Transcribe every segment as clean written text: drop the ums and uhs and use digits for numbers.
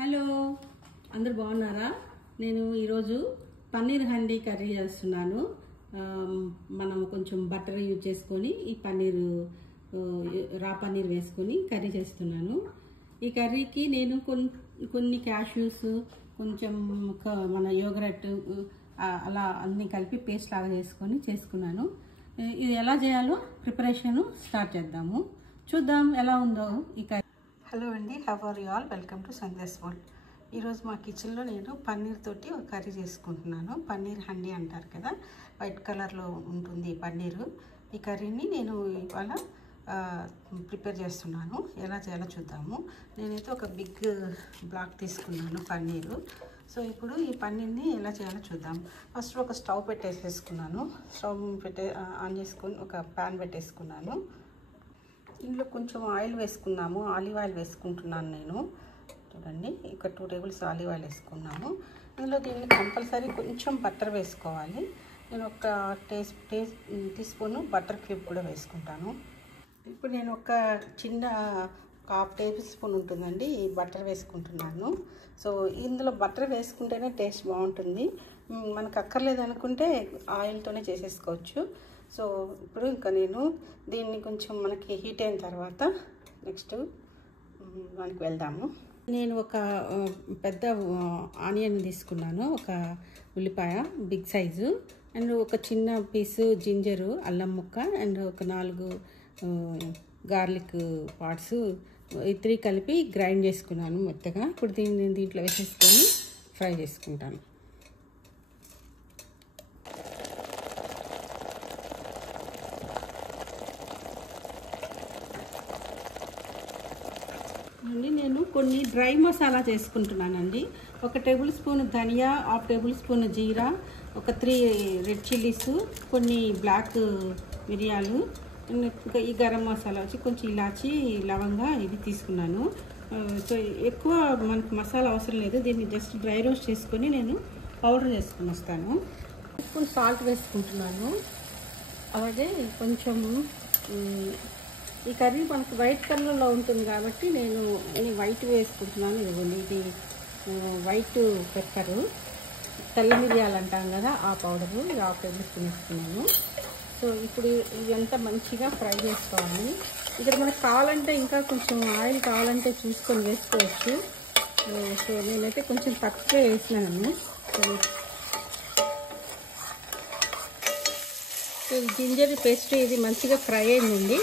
Hello అందరూ బాగున్నారా? నేను ఈరోజు పన్నీర్ హండీ కర్రీ చేస్తున్నాను. మనం కొంచెం బటర్ యూజ్ చేసుకొని ఈ పన్నీర్ రా పన్నీర్ వేసుకొని కర్రీ చేస్తున్నాను. ఈ కర్రీకి నేను కొన్ని క్యాష్యూస్, కొంచెం మన యోగర్ట్ అలా అన్నీ కలిపి పేస్ట్ లాగా చేసుకున్నాను. ఇది ఎలా చేయాలో ప్రిపరేషన్ స్టార్ట్ చేద్దాము. చూద్దాం ఎలా ఉందో ఈ కర్రీ. హలో అండి, how are you all? Welcome to Sandesh world. ఈరోజు మా కిచెన్లో నేను పన్నీర్ తోటి ఒక కర్రీ చేసుకుంటున్నాను. పన్నీర్ హండీ అంటారు కదా, వైట్ కలర్లో ఉంటుంది ఈ పన్నీరు. ఈ కర్రీని నేను ఇవాళ ప్రిపేర్ చేస్తున్నాను. ఎలా చేయాలో చూద్దాము. నేనైతే ఒక బిగ్ బ్లాక్ తీసుకున్నాను పన్నీరు. సో ఇప్పుడు ఈ పన్నీర్ని ఎలా చేయాలో చూద్దాం. ఫస్ట్ ఒక స్టవ్ పెట్టేసేసుకున్నాను. స్టవ్ ఆన్ చేసుకొని ఒక ప్యాన్ పెట్టేసుకున్నాను. ఇందులో కొంచెం ఆయిల్ వేసుకున్నాము. ఆలివ్ ఆయిల్ వేసుకుంటున్నాను నేను. చూడండి, ఇక్కడ 2 టేబుల్స్ ఆలివ్ ఆయిల్ వేసుకున్నాము. ఇందులో దీన్ని కంపల్సరీ కొంచెం బటర్ వేసుకోవాలి. నేను ఒక టీ స్పూన్ బటర్ క్యూబ్ కూడా వేసుకుంటాను. ఇప్పుడు నేను ఒక చిన్న 1/2 టేబుల్ స్పూన్ ఉంటుందండి ఈ బటర్ వేసుకుంటున్నాను. సో ఇందులో బటర్ వేసుకుంటేనే టేస్ట్ బాగుంటుంది. మనకు అక్కర్లేదు అనుకుంటే ఆయిల్తోనే చేసేసుకోవచ్చు. సో ఇప్పుడు ఇంకా నేను దీన్ని కొంచెం మనకి హీట్ అయిన తర్వాత నెక్స్ట్ మనకి వెళ్దాము. నేను ఒక పెద్ద ఆనియన్ తీసుకున్నాను, ఒక ఉల్లిపాయ బిగ్ సైజు, అండ్ ఒక చిన్న పీసు జింజరు అల్లం ముక్క, అండ్ ఒక 4 గార్లిక్ పార్ట్స్, ఈ 3 కలిపి గ్రైండ్ చేసుకున్నాను మెత్తగా. ఇప్పుడు దీంట్లో వేసేసుకొని ఫ్రై చేసుకుంటాను. నేను కొన్ని డ్రై మసాలా చేసుకుంటున్నానండి. 1 టేబుల్ స్పూన్ ధనియా, 1/2 టేబుల్ స్పూన్ జీరా, ఒక 3 రెడ్ చిల్లీస్, కొన్ని బ్లాక్ మిరియాలు, ఇంకా ఈ గరం మసాలా వచ్చి కొంచెం ఇలాచి, లవంగా ఇది తీసుకున్నాను. సో ఎక్కువ మనకు మసాలా అవసరం లేదు. దీన్ని జస్ట్ డ్రై రోస్ట్ చేసుకొని నేను పౌడర్ చేసుకుని వస్తాను. స్పూన్ సాల్ట్ వేసుకుంటున్నాను. అలాగే కొంచెం ఈ కర్రీ మనకు వైట్ కలర్లో ఉంటుంది కాబట్టి నేను వైట్ వేసుకుంటున్నాను. ఇది వైట్ పెప్పరు, తెల్ల మిరియాలు అంటాం కదా, ఆ పౌడరు 1/2 టేబుల్ స్పూన్ వేసుకున్నాను. సో ఇప్పుడు ఇదంతా మంచిగా ఫ్రై చేసుకోవాలి. ఇక్కడ మనకు కావాలంటే ఇంకా కొంచెం ఆయిల్ కావాలంటే చూసుకొని వేసుకోవచ్చు. సో నేనైతే కొంచెం తక్కువే వేసినాను. జింజర్ పేస్ట్ ఇది మంచిగా ఫ్రై అయిందండి.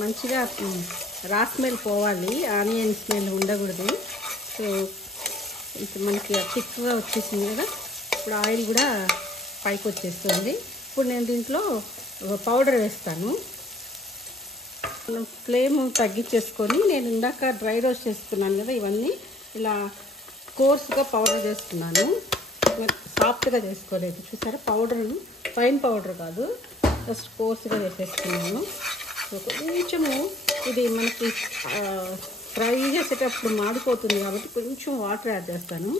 మంచిగా రా స్మెల్ పోవాలి, ఆనియన్ స్మెల్ ఉండకూడదు. సో ఇప్పుడు మనకి థిక్గా వచ్చేసింది కదా, ఇప్పుడు ఆయిల్ కూడా పైకి వచ్చేస్తుంది. ఇప్పుడు నేను దీంట్లో పౌడర్ వేస్తాను. ఫ్లేమ్ తగ్గించేసుకొని నేను ఇందాక డ్రై రోస్ట్ చేసుకున్నాను కదా, ఇవన్నీ ఇలా కోర్స్గా పౌడర్ చేసుకున్నాను. సాఫ్ట్గా చేసుకోలేదు, చూసారా? పౌడర్ ఫైన్ పౌడర్ కాదు, జస్ట్ కోర్స్గా వేసేసుకున్నాను. సో కొంచెము ఇది మనకి ఫ్రై చేసేటప్పుడు మాడిపోతుంది కాబట్టి కొంచెం వాటర్ యాడ్ చేస్తాను.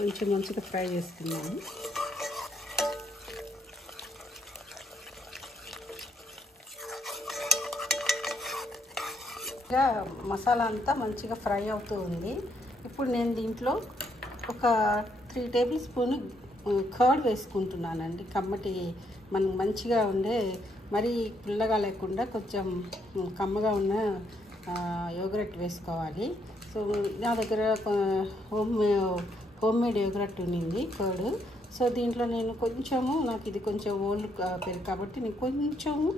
కొంచెం మంచిగా ఫ్రై చేసుకున్నాను. మసాలా అంతా మంచిగా ఫ్రై అవుతూ ఉంది. ఇప్పుడు నేను దీంట్లో ఒక 3 టేబుల్ స్పూన్ కర్డ్ వేసుకుంటున్నానండి. కమ్మటి మనకు మంచిగా ఉండే, మరీ పుల్లగా లేకుండా కొంచెం కమ్మగా ఉన్న యోగర్ట్ వేసుకోవాలి. సో నా దగ్గర హోమ్ మేడ్ యోగర్ట్ ఉన్నింది కర్డ్. సో దీంట్లో నేను కొంచెము, నాకు ఇది కొంచెం ఓల్డ్ పెరుగు కాబట్టి నేను కొంచెము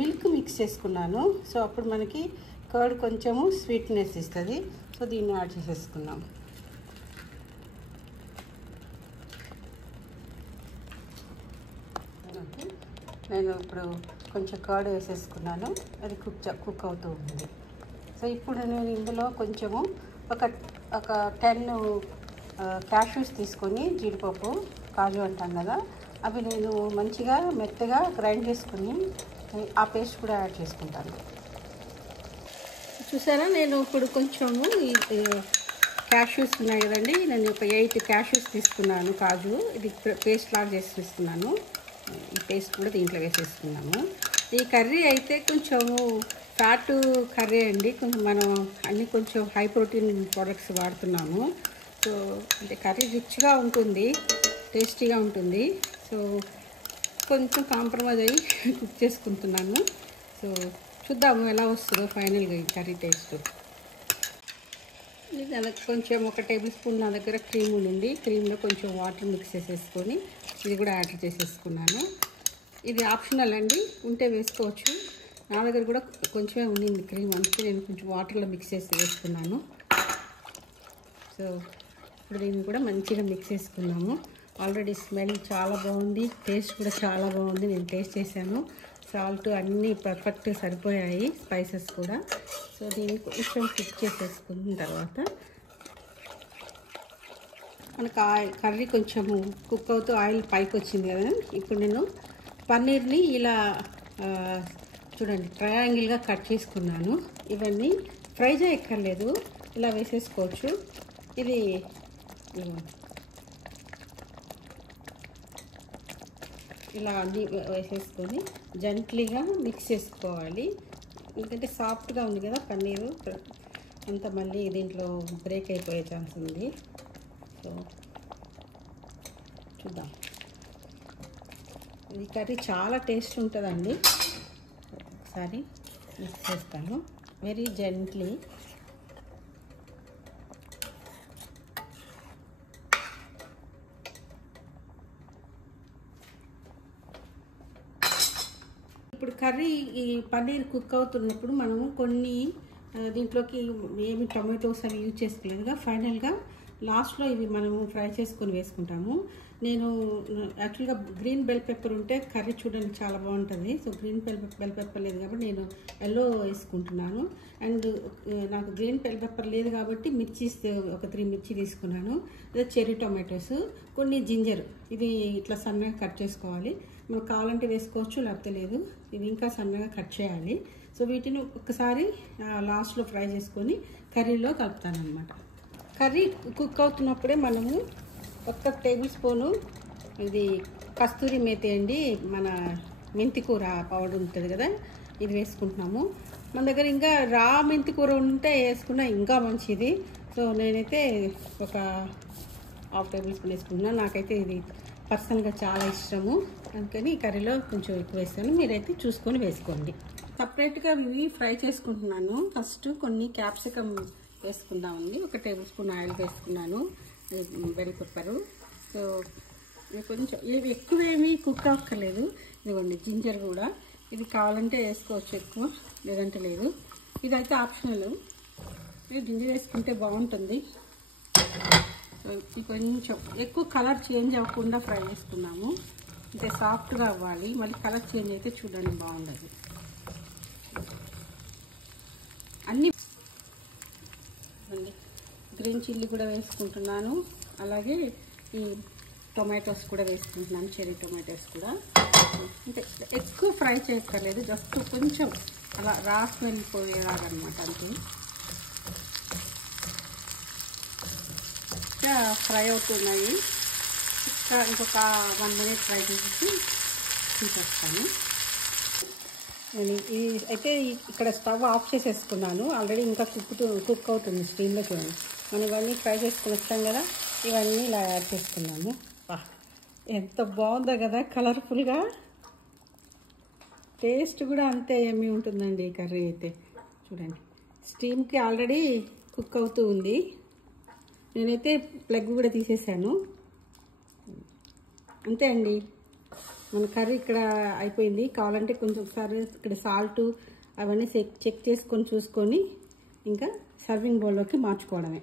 మిల్క్ మిక్స్ చేసుకున్నాను. సో అప్పుడు మనకి కర్డ్ కొంచెము స్వీట్నెస్ ఇస్తుంది. సో దీన్ని యాడ్ చేసేసుకున్నాం. నేను ఇప్పుడు కొంచెం కర్డ్ వేసేసుకున్నాను, అది కుక్ అవుతూ ఉంది. సో ఇప్పుడు నేను ఇందులో కొంచెము ఒక 10 క్యాష్యూస్ తీసుకొని, జీడిపప్పు, కాజు అంటాం కదా, అవి నేను మంచిగా మెత్తగా గ్రైండ్ చేసుకుని ఆ పేస్ట్ కూడా యాడ్ చేసుకుంటాను. చూసారా, నేను ఇప్పుడు కొంచెము క్యాష్యూస్ ఉన్నాయి కదండి, నేను ఒక 8 క్యాష్యూస్ తీసుకున్నాను, కాజు. ఇది పేస్ట్ లాగా చేసి తీసుకున్నాను. ఈ పేస్ట్ కూడా దీంట్లో వేసేసుకున్నాము. ఈ కర్రీ అయితే కొంచెము ఫ్యాట్ కర్రీ అండి. కొంచెం మనం అన్నీ కొంచెం హై ప్రోటీన్ ప్రొడక్ట్స్ వాడుతున్నాము. సో అంటే కర్రీ రిచ్గా ఉంటుంది, టేస్టీగా ఉంటుంది. సో కొంచెం కాంప్రమైజ్ అయ్యి కుక్ చేసుకుంటున్నాను. సో చూద్దాము ఎలా వస్తుందో ఫైనల్గా ఈ కర్రీ టేస్ట్. దానికి కొంచెం 1 టేబుల్ స్పూన్ నా దగ్గర క్రీమ్ ఉండి, క్రీమ్లో కొంచెం వాటర్ మిక్స్ చేసేసుకొని ఇది కూడా యాడ్ చేసేసుకున్నాను. ఇది ఆప్షనల్ అండి, ఉంటే వేసుకోవచ్చు. నా దగ్గర కూడా కొంచెమే ఉండింది క్రీమ్, అందుకే నేను కొంచెం వాటర్లో మిక్స్ చేసి వేసుకున్నాను. సో ఇప్పుడు దీన్ని కూడా మంచిగా మిక్స్ చేసుకున్నాము. ఆల్రెడీ స్మెల్ చాలా బాగుంది, టేస్ట్ కూడా చాలా బాగుంది. నేను టేస్ట్ చేశాను, సాల్ట్ అన్నీ పర్ఫెక్ట్గా సరిపోయాయి, స్పైసెస్ కూడా. సో దీన్ని కొంచెం కుక్ చేసేసుకున్న తర్వాత మనకు కర్రీ కొంచెం కుక్ అవుతూ ఆయిల్ పైకి వచ్చింది కదా, ఇప్పుడు నేను పన్నీర్ని ఇలా చూడండి ట్రయాంగిల్గా కట్ చేసుకున్నాను. ఇవన్నీ ఫ్రై చేయక్కర్లేదు, ఇలా వేసేసుకోవచ్చు. ఇది ఇలా అన్నీ వేసేసుకొని జెంట్లీగా మిక్స్ చేసుకోవాలి. ఎందుకంటే సాఫ్ట్గా ఉంది కదా పన్నీరు, అంతా మళ్ళీ దీంట్లో బ్రేక్ అయిపోయే ఛాన్స్ ఉంది. సో చూద్దాం. ఈ కర్రీ చాలా టేస్ట్ ఉంటుందండి. ఒకసారి మిక్స్ చేస్తాను వెరీ జెంట్లీ. ఇప్పుడు కర్రీ ఈ పన్నీర్ కుక్ అవుతున్నప్పుడు మనము కొన్ని దీంట్లోకి ఏమి టొమాటోస్ అవి యూజ్ చేసుకోలేదుగా, ఫైనల్గా లాస్ట్లో ఇవి మనము ఫ్రై చేసుకొని వేసుకుంటాము. నేను యాక్చువల్గా గ్రీన్ బెల్ పెప్పర్ ఉంటే కర్రీ చూడడానికి చాలా బాగుంటుంది. సో గ్రీన్ బెల్ పెప్పర్ లేదు కాబట్టి నేను ఎల్లో వేసుకుంటున్నాను. అండ్ నాకు గ్రీన్ బెల్ పెప్పర్ లేదు కాబట్టి మిర్చి ఒక 3 మిర్చి తీసుకున్నాను. అదే చెర్రీ టొమాటోస్, కొన్ని జింజర్, ఇది ఇట్లా సన్నగా కట్ చేసుకోవాలి. మనకు కావాలంటే వేసుకోవచ్చు, లేకపోతే లేదు. ఇది ఇంకా సన్నగా కట్ చేయాలి. సో వీటిని ఒక్కసారి లాస్ట్లో ఫ్రై చేసుకొని కర్రీలో కలుపుతాను అనమాట. కర్రీ కుక్ అవుతున్నప్పుడే మనము 1 టేబుల్ స్పూను ఇది కస్తూరి మేతి అండి, మన మెంతి కూర పౌడర్ ఉంటుంది కదా, ఇది వేసుకుంటున్నాము. మన దగ్గర ఇంకా రా మెంతి కూర ఉంటే వేసుకున్నా ఇంకా మంచిది. సో నేనైతే ఒక 1/2 టేబుల్ స్పూన్ వేసుకుంటున్నాను. నాకైతే ఇది పర్సనల్గా చాలా ఇష్టము, అందుకని ఈ కర్రీలో కొంచెం ఎక్కువ వేస్తాను. మీరైతే చూసుకొని వేసుకోండి. సపరేట్గా ఇవి ఫ్రై చేసుకుంటున్నాను. ఫస్ట్ కొన్ని క్యాప్సికమ్ వేసుకుందామండి. 1 టేబుల్ స్పూన్ ఆయిల్ వేసుకున్నాను, బెల్ పెప్పరు. సో ఇవి కొంచెం ఇవి ఎక్కువేమీ కుక్ అవ్వక్కర్లేదు. ఇదిగోండి జింజర్ కూడా, ఇది కావాలంటే వేసుకోవచ్చు ఎక్కువ, లేదంటే లేదు. ఇదైతే ఆప్షనల్, జింజర్ వేసుకుంటే బాగుంటుంది. సో ఇది కొంచెం ఎక్కువ కలర్ చేంజ్ అవ్వకుండా ఫ్రై చేసుకున్నాము. అంటే సాఫ్ట్గా అవ్వాలి, మళ్ళీ కలర్ చేంజ్ అయితే చూడండి బాగుండదు. అన్నీ గ్రీన్ చిల్లీ కూడా వేసుకుంటున్నాను, అలాగే ఈ టొమాటోస్ కూడా వేసుకుంటున్నాను, చెర్రీ టొమాటోస్ కూడా. అంటే ఎక్కువ ఫ్రై చేయక్కర్లేదు, జస్ట్ కొంచెం అలా రా స్మెల్ పోయేలాగనమాట, అంతే. ఇంకా ఫ్రై అవుతున్నాయి, ఇంకొక 1 మినిట్ ఫ్రై చేసి తీసేస్తాను. అయితే ఇక్కడ స్టవ్ ఆఫ్ చేసేసుకున్నాను ఆల్రెడీ. ఇంకా కుక్ అవుతుంది స్టీమ్లో, చూడండి. మనం ఇవన్నీ ఫ్రై చేసుకుని వచ్చాం కదా, ఇవన్నీ ఇలా యాడ్ చేసుకున్నాము. ఎంత బాగుందో కదా, కలర్ఫుల్గా. టేస్ట్ కూడా అంతే ఏమీ ఉంటుందండి ఈ కర్రీ అయితే. చూడండి స్టీమ్కి ఆల్రెడీ కుక్ అవుతూ ఉంది. నేనైతే ప్లగ్ కూడా తీసేసాను. అంతే అండి, మన కర్రీ ఇక్కడ అయిపోయింది. కావాలంటే కొంచెం ఒకసారి ఇక్కడ సాల్ట్ అవన్నీ చెక్ చేసుకొని చూసుకొని ఇంకా సర్వింగ్ బౌల్లోకి మార్చుకోవడమే.